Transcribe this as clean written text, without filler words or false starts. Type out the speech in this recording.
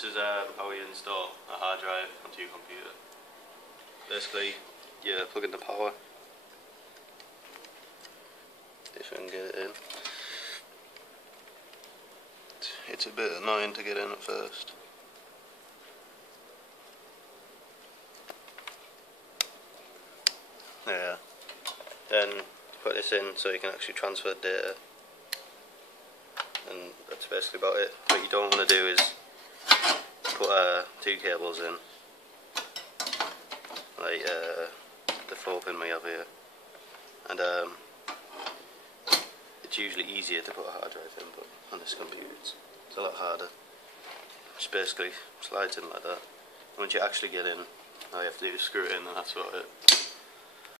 This is how you install a hard drive onto your computer. Basically, you plug in the power, if you can get it in. It's a bit annoying to get in at first. Yeah. Then put this in so you can actually transfer data, and that's basically about it. What you don't want to do is put two cables in, like the 4-pin we have here, and it's usually easier to put a hard drive in, but on this computer it's a lot harder. Just basically slides in like that. Once you actually get in, all you have to do is screw it in, and that's about it.